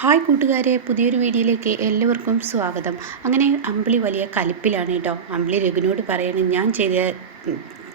Hi കൂട്ടുകാരെ പുതിയൊരു വീഡിയോയിലേക്ക് എല്ലാവർക്കും സ്വാഗതം. അങ്ങനെ അമ്പിളി വലിയ കലിപ്പിലാണ് കേട്ടോ. അമ്പിളി രഘുനോട് പറയണം ഞാൻ ചെയ്ത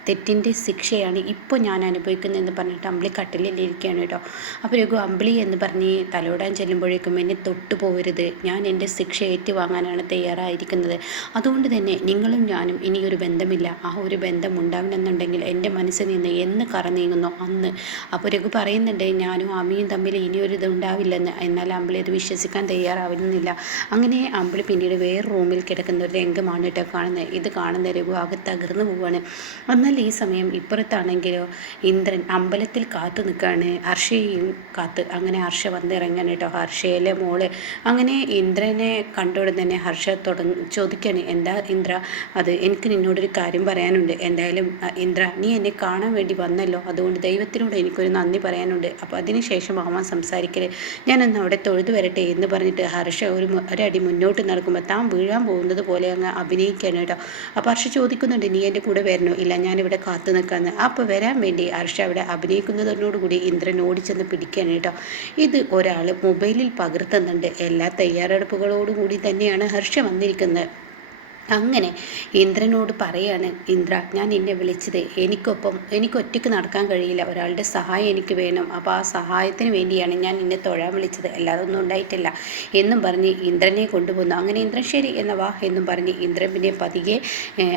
തെറ്റിന്റെ ശിക്ഷയാണ് ഇപ്പോൾ ഞാൻ അനുഭവിക്കുന്നത് എന്ന് പറഞ്ഞിട്ട് അമ്പിളി കട്ടിലിരിക്കുകയാണ് കേട്ടോ. അപ്പോൾ രഘു അമ്പിളി എന്ന് പറഞ്ഞ് തലോടാൻ ചെല്ലുമ്പോഴേക്കും എന്നെ തൊട്ടു പോകരുത്. ഞാൻ എന്റെ ശിക്ഷ ഏറ്റുവാങ്ങാനാണ് തയ്യാറായിരിക്കുന്നത്. അതുകൊണ്ട് തന്നെ നിങ്ങളും ഞാനും ഇനിയൊരു ബന്ധമില്ല. ആ ഒരു ബന്ധം ഉണ്ടാവണമെന്നുണ്ടെങ്കിൽ എന്റെ മനസ്സിൽ നിന്ന് എന്ന് കറനീങ്ങുന്നോ അന്ന്. അപ്പോൾ രഘു പറയുന്നുണ്ട് ഞാനും അമ്മിയും തമ്മിൽ ഇനിയൊരു ഇത് ഉണ്ടാവില്ലെന്ന്. എന്നാൽ അമ്പിളി അത് വിശ്വസിക്കാൻ തയ്യാറാവുന്നില്ല അങ്ങനെ അമ്പിളി പിന്നീട് വേറെ റൂമിൽ കിടക്കുന്ന ഒരു രംഗമാണ് കേട്ടോ കാണുന്നത്. ഇത് കാണുന്ന രഘു ആകെ തകർന്നു പോവുകയാണ് എന്നാൽ ഈ സമയം ഇപ്പുറത്താണെങ്കിലോ ഇന്ദ്രൻ അമ്പലത്തിൽ കാത്തു നിൽക്കുകയാണ്. ഹർഷയും കാത്ത് അങ്ങനെ ഹർഷ വന്നിറങ്ങാൻ കേട്ടോ. ഹർഷയിലെ മോൾ. അങ്ങനെ ഇന്ദ്രനെ കണ്ടോടെ തന്നെ ഹർഷ തുടങ്ങി ചോദിക്കുകയാണ് എന്താ ഇന്ദ്ര? അത് എനിക്ക് നിന്നോടൊരു കാര്യം പറയാനുണ്ട്. എന്തായാലും ഇന്ദ്ര നീ എന്നെ കാണാൻ വേണ്ടി വന്നല്ലോ. അതുകൊണ്ട് ദൈവത്തിനോട് എനിക്കൊരു നന്ദി പറയാനുണ്ട്. അപ്പോൾ അതിനുശേഷം ആവാൻ സംസാരിക്കൽ ഞാനൊന്ന് അവിടെ തൊഴുതു വരട്ടെ എന്ന് പറഞ്ഞിട്ട് ഹർഷ ഒരു ഒരടി മുന്നോട്ട് നടക്കുമ്പോൾ താൻ വീഴാൻ പോകുന്നത് പോലെ അങ്ങ് അഭിനയിക്കുകയാണ് കേട്ടോ. അപ്പോൾ ഹർഷ ചോദിക്കുന്നുണ്ട് നീ എന്റെ കൂടെ വരണോ? ഇല്ല ഞാൻ ഇവിടെ കാത്തു നിൽക്കാന്ന്. അപ്പോൾ വരാൻ വേണ്ടി ഹർഷ അവിടെ അഭിനയിക്കുന്നതിനോടുകൂടി ഇന്ദ്രൻ ഓടിച്ചെന്ന് പിടിക്കാൻ കേട്ടോ. ഇത് ഒരാൾ മൊബൈലിൽ പകർത്തുന്നുണ്ട്. എല്ലാ തയ്യാറെടുപ്പുകളോടുകൂടി തന്നെയാണ് ഹർഷ വന്നിരിക്കുന്നത്. അങ്ങനെ ഇന്ദ്രനോട് പറയാണ് ഇന്ദ്ര ഞാൻ നിന്നെ വിളിച്ചത് എനിക്കൊപ്പം എനിക്ക് ഒറ്റയ്ക്ക് നടക്കാൻ കഴിയില്ല. ഒരാളുടെ സഹായം എനിക്ക് വേണം. അപ്പോൾ ആ സഹായത്തിന് വേണ്ടിയാണ് ഞാൻ നിന്നെ തൊഴാൻ വിളിച്ചത്. അല്ലാതെ ഒന്നും ഉണ്ടായിട്ടില്ല. എന്നും പറഞ്ഞ് ഇന്ദ്രനെ കൊണ്ടുപോകുന്നു അങ്ങനെ ഇന്ദ്രൻ ശരി എന്ന വാ എന്നും പറഞ്ഞ് ഇന്ദ്രൻ പിന്നെ പതിയെ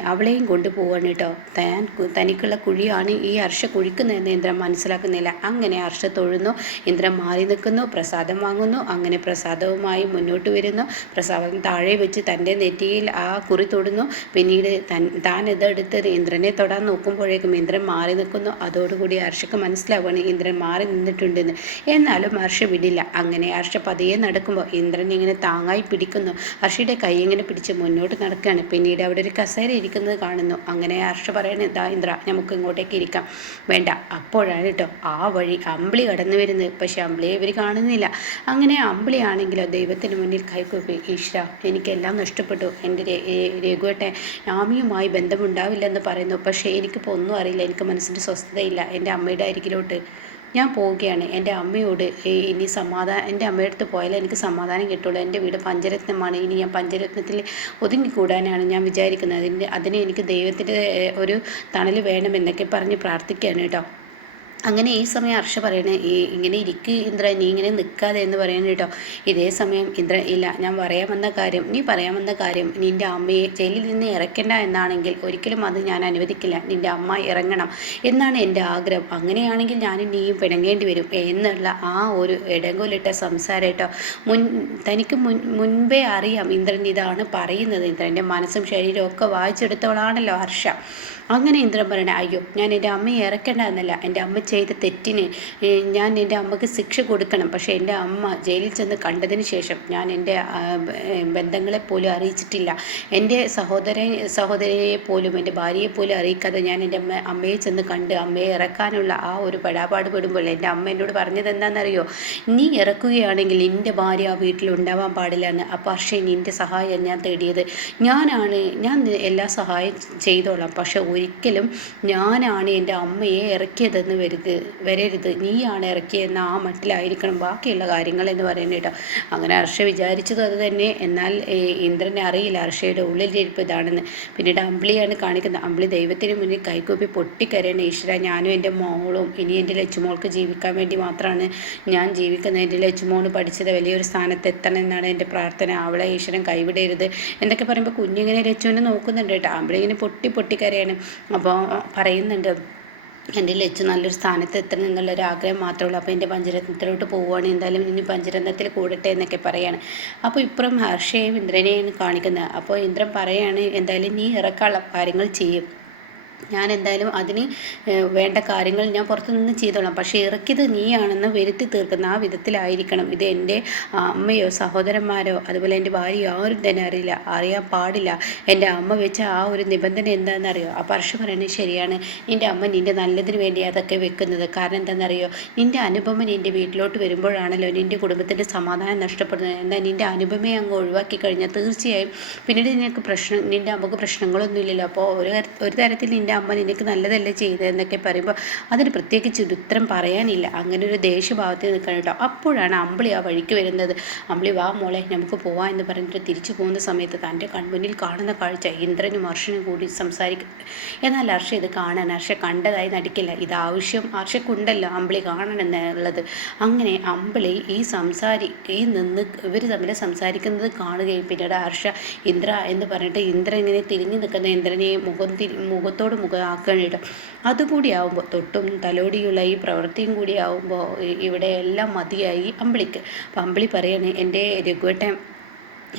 അവളെയും കൊണ്ടുപോവാണ് കേട്ടോ. താൻ തനിക്കുള്ള കുഴിയാണ് ഈ ഹർഷ കുഴിക്കുന്നതെന്ന് ഇന്ദ്രൻ മനസ്സിലാക്കുന്നില്ല. അങ്ങനെ ഹർഷ തൊഴുന്നു. ഇന്ദ്രൻ മാറി നിൽക്കുന്നു. പ്രസാദം വാങ്ങുന്നു. അങ്ങനെ പ്രസാദവുമായി മുന്നോട്ട് വരുന്നു. പ്രസാദം താഴെ വെച്ച് തന്റെ നെറ്റിയിൽ ആ കുറി തൊടുന്നു. പിന്നീട് തൻ താൻ ഇതെടുത്ത് ഇന്ദ്രനെ തൊടാൻ നോക്കുമ്പോഴേക്കും ഇന്ദ്രൻ മാറി നിൽക്കുന്നു. അതോടുകൂടി ഹർഷക്ക് മനസ്സിലാവുകയാണ് ഇന്ദ്രൻ മാറി നിന്നിട്ടുണ്ടെന്ന്. എന്നാലും ഹർഷ വിടില്ല. അങ്ങനെ ഹർഷ പതിയെ നടക്കുമ്പോൾ ഇന്ദ്രൻ ഇങ്ങനെ താങ്ങായി പിടിക്കുന്നു. ഹർഷയുടെ കൈ ഇങ്ങനെ പിടിച്ച് മുന്നോട്ട് നടക്കുകയാണ്. പിന്നീട് അവിടെ ഒരു കസേര ഇരിക്കുന്നത് കാണുന്നു. അങ്ങനെ ഹർഷ പറയണേ ദാ ഇന്ദ്ര നമുക്ക് ഇങ്ങോട്ടേക്ക് ഇരിക്കാം. വേണ്ട അപ്പോഴാണ് കേട്ടോ. ആ വഴി അമ്പിളി കടന്നു വരുന്നത്. പക്ഷെ അമ്പിളിയെ ഇവർ കാണുന്നില്ല. അങ്ങനെ അമ്പിളിയാണെങ്കിലോ ദൈവത്തിന് മുന്നിൽ കൈക്കൊപ്പി ഈശ്വര എനിക്കെല്ലാം നഷ്ടപ്പെട്ടു. എന്റെ രഘുവേട്ടെ ആമിയുമായി ബന്ധമുണ്ടാവില്ലെന്ന് പറയുന്നു. പക്ഷേ എനിക്കിപ്പോൾ ഒന്നും അറിയില്ല. എനിക്ക് മനസ്സിന് സ്വസ്ഥതയില്ല. എന്റെ അമ്മയുടെ അരികിലോട്ട് ഞാൻ പോവുകയാണ്. എന്റെ അമ്മയോട് ഇനി സമാധാനം എന്റെ അമ്മയുടെ അടുത്ത് പോയാലേ എനിക്ക് സമാധാനം കിട്ടുള്ളൂ. എന്റെ വീട് പഞ്ചരത്നമാണ്. ഇനി ഞാൻ പഞ്ചരത്നത്തിൽ ഒതുങ്ങിക്കൂടാനാണ് ഞാൻ വിചാരിക്കുന്നത്. അതിന്റെ അതിന് എനിക്ക് ദൈവത്തിന്റെ ഒരു തണൽ വേണമെന്നൊക്കെ പറഞ്ഞ് പ്രാർത്ഥിക്കുകയാണ് കേട്ടോ. അങ്ങനെ ഈ സമയം ഹർഷ പറയണേ ഈ ഇങ്ങനെ ഇരിക്ക് ഇന്ദ്ര നീ ഇങ്ങനെ നിൽക്കാതെ എന്ന് പറയണ കേട്ടോ. ഇതേ സമയം ഇന്ദ്ര ഇല്ല ഞാൻ പറയാമെന്ന കാര്യം നീ പറയാമെന്ന കാര്യം നിന്റെ അമ്മയെ ജയിലിൽ നിന്ന് ഇറക്കേണ്ട എന്നാണെങ്കിൽ ഒരിക്കലും അത് ഞാൻ അനുവദിക്കില്ല. നിന്റെ അമ്മ ഇറങ്ങണം എന്നാണ് എന്റെ ആഗ്രഹം. അങ്ങനെയാണെങ്കിൽ ഞാനും നീയും പിണങ്ങേണ്ടി വരും. എന്നുള്ള ആ ഒരു ഇടങ്കോലിട്ട സംസാരം കേട്ടോ. മുൻ തനിക്ക് മുൻ മുൻപേ അറിയാം ഇന്ദ്രൻ ഇതാണ് പറയുന്നത്. ഇന്ദ്രന്റെ മനസ്സും ശരീരവും ഒക്കെ വായിച്ചെടുത്തവളാണല്ലോ ഹർഷ അങ്ങനെ ഇന്ദ്രൻ പറയണേ അയ്യോ ഞാൻ എന്റെ അമ്മയെ ഇറക്കേണ്ട എന്നല്ല. എന്റെ അമ്മ ചെയ്ത തെറ്റിന് ഞാൻ എന്റെ അമ്മയ്ക്ക് ശിക്ഷ കൊടുക്കണം. പക്ഷേ എന്റെ അമ്മ ജയിലിൽ ചെന്ന് കണ്ടതിന് ശേഷം ഞാൻ എന്റെ ബന്ധങ്ങളെ പോലും അറിയിച്ചിട്ടില്ല. എന്റെ സഹോദര സഹോദരിയെ പോലും എന്റെ ഭാര്യയെ പോലും അറിയിക്കാതെ ഞാൻ എന്റെ അമ്മ അമ്മയെ ചെന്ന് കണ്ട് അമ്മയെ ഇറക്കാനുള്ള ആ ഒരു പെടാപാട് പെടുമ്പോൾ എന്റെ അമ്മ എന്നോട് പറഞ്ഞത് എന്താണെന്നറിയോ? നീ ഇറക്കുകയാണെങ്കിൽ എന്റെ ഭാര്യ ആ വീട്ടിൽ ഉണ്ടാവാൻ പാടില്ല എന്ന്. അപ്പോൾ പക്ഷേ നിന്റെ സഹായം ഞാൻ തേടിയത് ഞാനാണ്. ഞാൻ എല്ലാ സഹായം ചെയ്തോളാം. പക്ഷെ ഒരിക്കലും ഞാനാണ് എന്റെ അമ്മയെ ഇറക്കിയതെന്ന് വരുത് വരരുത്. നീയാണ് ഇറക്കിയെന്ന് ആ മട്ടിലായിരിക്കണം ബാക്കിയുള്ള കാര്യങ്ങൾ എന്ന് പറയുന്നത് കേട്ടോ. അങ്ങനെ ഹർഷ വിചാരിച്ചത് അത് തന്നെ. എന്നാൽ ഇന്ദ്രനെ അറിയില്ല ഹർഷയുടെ ഉള്ളിലിരിപ്പ് ഇതാണെന്ന്. പിന്നീട് അമ്പിളിയാണ് കാണിക്കുന്നത്. അമ്പിളി ദൈവത്തിന് മുന്നിൽ കൈകൂപ്പി പൊട്ടിക്കരയാണ്. ഈശ്വര ഞാനും എന്റെ മോളും ഇനി എന്റെ ലച്ചുമോൾക്ക് ജീവിക്കാൻ വേണ്ടി മാത്രമാണ് ഞാൻ ജീവിക്കുന്നത്. എന്റെ ലച്ചുമോൾ പഠിച്ചത് വലിയൊരു സ്ഥാനത്ത് എത്തണം എന്നാണ് എന്റെ പ്രാർത്ഥന. അവളെ ഈശ്വരൻ കൈവിടരുത് എന്നൊക്കെ പറയുമ്പോൾ കുഞ്ഞിങ്ങനെ ലച്ചുവിനെ നോക്കുന്നുണ്ട് കേട്ടോ. അമ്പിളി ഇങ്ങനെ പൊട്ടി പൊട്ടിക്കരയാണ്. അപ്പോൾ പറയുന്നുണ്ട് എന്റെ ലക്ഷ്യം നല്ലൊരു സ്ഥാനത്ത് എത്തണം എന്നുള്ളൊരു ആഗ്രഹം മാത്രമേ ഉള്ളൂ. അപ്പോൾ എന്റെ പഞ്ചരത്നത്തിലോട്ട് പോവുകയാണ്. എന്തായാലും ഇനി പഞ്ചരത്നത്തിൽ കൂടട്ടെ എന്നൊക്കെ പറയാണ്. അപ്പോൾ ഇപ്പുറം ഹർഷയും ഇന്ദ്രനെയാണ് കാണിക്കുന്നത്. അപ്പോൾ ഇന്ദ്രൻ പറയാണ് എന്തായാലും നീ ഇറക്കാനുള്ള കാര്യങ്ങൾ ചെയ്യും. ഞാൻ എന്തായാലും അതിന് വേണ്ട കാര്യങ്ങൾ ഞാൻ പുറത്തു നിന്ന് ചെയ്തോളാം. പക്ഷേ ഇറക്കിയത് നീയാണെന്ന് വരുത്തി തീർക്കുന്ന ആ വിധത്തിലായിരിക്കണം. ഇത് എന്റെ അമ്മയോ സഹോദരന്മാരോ അതുപോലെ എന്റെ ഭാര്യയോ ആരും തന്നെ അറിയില്ല അറിയാൻ പാടില്ല. എന്റെ അമ്മ വെച്ച ആ ഒരു നിബന്ധന എന്താണെന്നറിയോ? ആ പർഷ പറയുന്നത് ശരിയാണ്. നിന്റെ അമ്മ നിന്റെ നല്ലതിന് വേണ്ടി അതൊക്കെ വെക്കുന്നത്. കാരണം എന്താണെന്നറിയോ? നിന്റെ അനുപമ നിന്റെ വീട്ടിലോട്ട് വരുമ്പോഴാണല്ലോ നിന്റെ കുടുംബത്തിന്റെ സമാധാനം നഷ്ടപ്പെടുന്നത്. എന്താ നിന്റെ അനുപമയെ അങ്ങ് ഒഴിവാക്കി കഴിഞ്ഞാൽ തീർച്ചയായും പിന്നീട് നിനക്ക് പ്രശ്നം നിന്റെ അമ്മയ്ക്ക് പ്രശ്നങ്ങളൊന്നുമില്ലല്ലോ. അപ്പോൾ ഒരു ഒരു തരത്തിൽ നിന്റെ അമ്മ നിനക്ക് നല്ലതല്ലേ ചെയ്തതെന്നൊക്കെ പറയുമ്പോൾ അതിന് പ്രത്യേകിച്ച് ഉത്തരം പറയാനില്ല. അങ്ങനെ ഒരു ദേഷ്യഭാവത്തിൽ നിൽക്കണം കേട്ടോ. അപ്പോഴാണ് അമ്പിളി ആ വഴിക്ക് വരുന്നത്. അമ്പിളി വാ മോളെ നമുക്ക് പോവാം എന്ന് പറഞ്ഞിട്ട് തിരിച്ചു പോകുന്ന സമയത്ത് തന്റെ കൺമുന്നിൽ കാണുന്ന കാഴ്ച ഇന്ദ്രനും അർഷനും കൂടി സംസാരിക്കും എന്നാൽ അർഷ ഇത് കാണാൻ അർഷ കണ്ടതായി നടിക്കില്ല. ഇത് ആവശ്യം അർഷക്കുണ്ടല്ലോ അമ്പിളി കാണണം എന്നുള്ളത്. അങ്ങനെ അമ്പിളി ഈ സംസാരി ഈ നിന്ന് ഇവർ തമ്മിൽ സംസാരിക്കുന്നത് കാണുകയും പിന്നീട് ഹർഷ ഇന്ദ്ര എന്ന് പറഞ്ഞിട്ട് ഇന്ദ്ര ഇങ്ങനെ തിരിഞ്ഞു നിൽക്കുന്ന ഇന്ദ്രനെ മുഖം മുഖത്തോട് മുഖം ആക്കണിട്ട് അതുകൂടി ആവുമ്പോൾ തൊട്ടും തലോടിയുള്ള ഈ പ്രവൃത്തിയും കൂടി ഇവിടെ എല്ലാം മതിയായി അമ്പിളിക്ക്. അപ്പം അമ്പിളി പറയാണ് എന്റെ രഘുവേട്ടൻ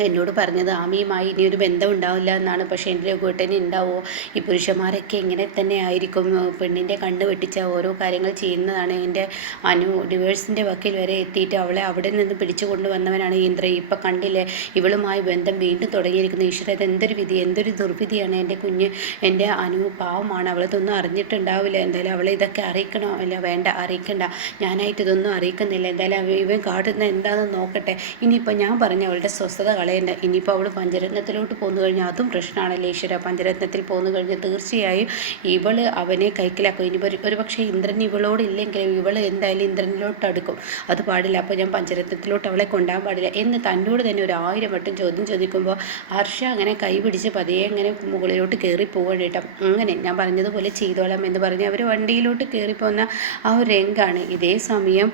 എന്നോട് പറഞ്ഞത് ആമിയുമായി ഇനി ഒരു ബന്ധം ഉണ്ടാവില്ല എന്നാണ്. പക്ഷേ എന്റെ രഘുവേട്ടന് ഉണ്ടാവുമോ ഈ പുരുഷന്മാരൊക്കെ ഇങ്ങനെ തന്നെ ആയിരിക്കും. പെണ്ണിന്റെ കണ്ണ് വെട്ടിച്ച ഓരോ കാര്യങ്ങൾ ചെയ്യുന്നതാണ്. എന്റെ അനു ഡിവേഴ്സിന്റെ വക്കിൽ വരെ എത്തിയിട്ട് അവളെ അവിടെ നിന്ന് പിടിച്ചു കൊണ്ടുവന്നവനാണ് ഇന്ദ്ര ഇപ്പം കണ്ടില്ലേ ഇവളുമായി ബന്ധം വീണ്ടും തുടങ്ങിയിരിക്കുന്നു. ഈശ്വര എന്തൊരു വിധി? എന്തൊരു ദുർവിധിയാണ്? എന്റെ കുഞ്ഞ് എന്റെ അനു പാവമാണ്. അവളതൊന്നും അറിഞ്ഞിട്ടുണ്ടാവില്ല. എന്തായാലും അവളെ ഇതൊക്കെ അറിയിക്കണോ? അല്ല വേണ്ട അറിയിക്കണ്ട. ഞാനായിട്ട് ഇതൊന്നും അറിയിക്കുന്നില്ല. എന്തായാലും ഇവൻ കാട്ടുന്ന എന്താണെന്ന് നോക്കട്ടെ. ഇനിയിപ്പോൾ ഞാൻ പറഞ്ഞ അവളുടെ സ്വസ്ഥത കളയണ്ട. ഇനിയിപ്പോൾ അവൾ പഞ്ചരത്നത്തിലോട്ട് പോന്നു കഴിഞ്ഞാൽ അതും പ്രശ്നമാണല്ലേ ഈശ്വര. പഞ്ചരത്നത്തിൽ പോന്നു കഴിഞ്ഞാൽ തീർച്ചയായും ഇവൾ അവനെ കൈക്കലാക്കും. ഇനിയിപ്പോൾ ഒരു പക്ഷേ ഇന്ദ്രൻ ഇവളോട് ഇല്ലെങ്കിലും ഇവൾ എന്തായാലും ഇന്ദ്രനിലോട്ട് അടുക്കും അത് പാടില്ല. അപ്പോൾ ഞാൻ പഞ്ചരത്നത്തിലോട്ട് അവളെ കൊണ്ടാൻ പാടില്ല എന്ന് തന്നോട് തന്നെ ഒരു ആയിരം വട്ടം ചോദ്യം ചോദിക്കുമ്പോൾ ഹർഷ അങ്ങനെ കൈ പിടിച്ച് പതിയെ അങ്ങനെ മുകളിലോട്ട് കയറി പോകണം കേട്ടോ. അങ്ങനെ ഞാൻ പറഞ്ഞതുപോലെ ചെയ്തോളാം എന്ന് പറഞ്ഞ് അവർ വണ്ടിയിലോട്ട് കയറിപ്പോകുന്ന ആ ഒരു രംഗാണ്. ഇതേ സമയം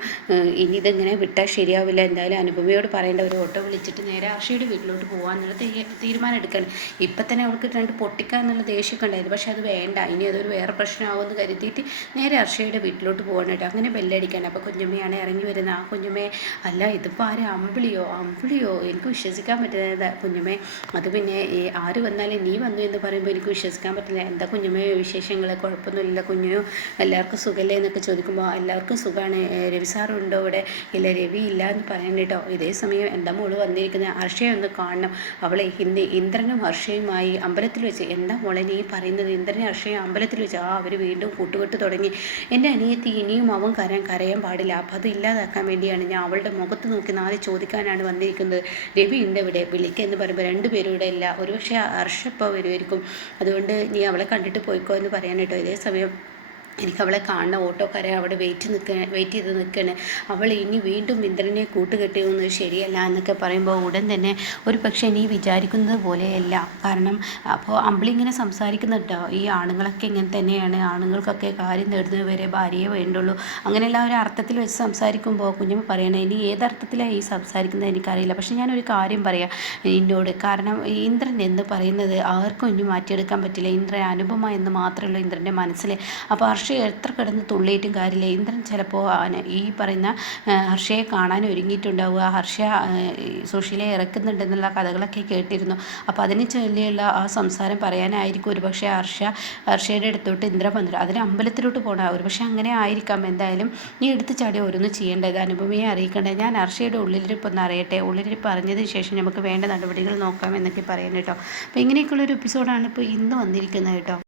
ഇനി ഇതിങ്ങനെ വിട്ടാൽ ശരിയാവില്ല. എന്തായാലും അനുപമയോട് പറയേണ്ട ഒരു ഓട്ടോ വിളിച്ചിട്ട് നേരെ ഹർഷയുടെ അമ്മയുടെ വീട്ടിലോട്ട് പോകാമെന്നുള്ള തീരുമാനം എടുക്കണം ഇപ്പം തന്നെ അവൾക്ക് രണ്ട് പൊട്ടിക്കുക എന്നുള്ള ദേഷ്യമൊക്കെ ഉണ്ടായിരുന്നു. പക്ഷെ അത് വേണ്ട. ഇനി അതൊരു വേറെ പ്രശ്നമാകുമെന്ന് കരുതിയിട്ട് നേരെ അർഷയുടെ വീട്ടിലോട്ട് പോകണം കേട്ടോ അങ്ങനെ ബെല്ലടിക്കാൻ അപ്പോൾ കുഞ്ഞമ്മയാണ് ഇറങ്ങി വരുന്നത്. ആ കുഞ്ഞുമേ അല്ല ഇതിപ്പോൾ ആരും അമ്പിളിയോ? അമ്പിളിയോ? എനിക്ക് വിശ്വസിക്കാൻ പറ്റുന്നത് കുഞ്ഞമ്മേ. അത് പിന്നെ ആര് വന്നാലും നീ വന്നു എന്ന് പറയുമ്പോൾ എനിക്ക് വിശ്വസിക്കാൻ പറ്റില്ല. എന്താ കുഞ്ഞുമേ വിശേഷങ്ങൾ കുഴപ്പമൊന്നുമില്ല കുഞ്ഞു. എല്ലാവർക്കും സുഖമല്ലേ എന്നൊക്കെ ചോദിക്കുമ്പോൾ എല്ലാവർക്കും സുഖമാണ് രവി സാറുണ്ടോ ഇവിടെ? ഇല്ല രവി ഇല്ല എന്ന് പറയണ്ട കേട്ടോ. ഇതേ സമയം എന്താ മോൾ വന്നിരിക്കുന്നത് അർഷയെ ഒന്ന് കാണണം. അവളെ ഹിന്ദി ഇന്ദ്രനും ഹർഷയുമായി അമ്പലത്തിൽ വെച്ച് എന്താ മോളെ നീ പറയുന്നത്? ഇന്ദ്രനെ ഹർഷയും അമ്പലത്തിൽ വെച്ച് ആ അവർ വീണ്ടും കൂട്ടുകെട്ട് തുടങ്ങി. എന്റെ അനിയത്തി ഇനിയും അവൻ കരയാൻ കരയാൻ പാടില്ല. അപ്പം അത് ഇല്ലാതാക്കാൻ വേണ്ടിയാണ് ഞാൻ അവളുടെ മുഖത്ത് നോക്കി നാളെ ചോദിക്കാനാണ് വന്നിരിക്കുന്നത്. രവി ഉണ്ട് ഇവിടെ. വിളിക്കെന്ന് പറയുമ്പോൾ രണ്ടുപേരും ഇവിടെ ഇല്ല. ഒരുപക്ഷെ ഹർഷ ഇപ്പോൾ വരുമായിരിക്കും അതുകൊണ്ട് നീ അവളെ കണ്ടിട്ട് പോയിക്കോ എന്ന് പറയാൻ കേട്ടോ. ഇതേ സമയം എനിക്ക് അവളെ കാണുന്ന ഓട്ടോക്കാരെ അവിടെ വെയിറ്റ് നിൽക്ക വെയിറ്റ് ചെയ്ത് നിൽക്കണേ അവൾ ഇനി വീണ്ടും ഇന്ദ്രനെ കൂട്ടുകെട്ടിയൊന്നും ശരിയല്ല എന്നൊക്കെ പറയുമ്പോൾ ഉടൻ തന്നെ ഒരു പക്ഷേ നീ വിചാരിക്കുന്നത് പോലെയല്ല. കാരണം അപ്പോൾ അമ്പിളിങ്ങനെ സംസാരിക്കുന്നുണ്ടോ ഈ ആണുങ്ങളൊക്കെ ഇങ്ങനെ തന്നെയാണ്. ആണുങ്ങൾക്കൊക്കെ കാര്യം നേടുന്നവരെ ഭാര്യയെ വേണ്ടുള്ളൂ. അങ്ങനെയുള്ള ഒരു അർത്ഥത്തിൽ വെച്ച് സംസാരിക്കുമ്പോൾ കുഞ്ഞമ്മ പറയണേ ഇനി ഏതർത്ഥത്തിലാണ് ഈ സംസാരിക്കുന്നത് എനിക്കറിയില്ല. പക്ഷേ ഞാനൊരു കാര്യം പറയാം ഇന്നോട് കാരണം ഇന്ദ്രൻ എന്ന് പറയുന്നത് ആർക്കും ഇനി മാറ്റിയെടുക്കാൻ പറ്റില്ല. ഇന്ദ്രൻ അനുപമ എന്ന് മാത്രമേ ഉള്ളൂ ഇന്ദ്രന്റെ മനസ്സിൽ അപ്പോൾ ഹർഷ എത്ര കിടന്ന് തുള്ളിയിട്ടും കാര്യമില്ല. ഇന്ദ്രൻ ചിലപ്പോൾ ഈ പറയുന്ന ഹർഷയെ കാണാൻ ഒരുങ്ങിയിട്ടുണ്ടാവുക ഹർഷ സുഷീലയെ ഇറക്കുന്നുണ്ടെന്നുള്ള കഥകളൊക്കെ കേട്ടിരുന്നു. അപ്പോൾ അതിനെ ചൊല്ലിയുള്ള ആ സംസാരം പറയാനായിരിക്കും ഒരുപക്ഷെ ഹർഷ ഹർഷയുടെ അടുത്തോട്ട് ഇന്ദ്രൻ വന്നിട്ട് അതിന് അമ്പലത്തിലോട്ട് പോകണം ഒരുപക്ഷെ അങ്ങനെ ആയിരിക്കാം. എന്തായാലും നീ എടുത്ത് ചാടി ഓരോന്നും ചെയ്യേണ്ടത്. അനുപമയെ അറിയിക്കേണ്ടത് ഞാൻ ഹർഷയുടെ ഉള്ളിലിരിപ്പ് ഒന്ന് അറിയട്ടെ. ഉള്ളിലിരിപ്പ് അറിഞ്ഞതിന് ശേഷം നമുക്ക് വേണ്ട നടപടികൾ നോക്കാം എന്നൊക്കെ പറയുന്നു കേട്ടോ. അപ്പോൾ ഇങ്ങനെയൊക്കെയുള്ളൊരു എപ്പിസോഡാണ് ഇപ്പോൾ ഇന്ന് വന്നിരിക്കുന്നത് കേട്ടോ.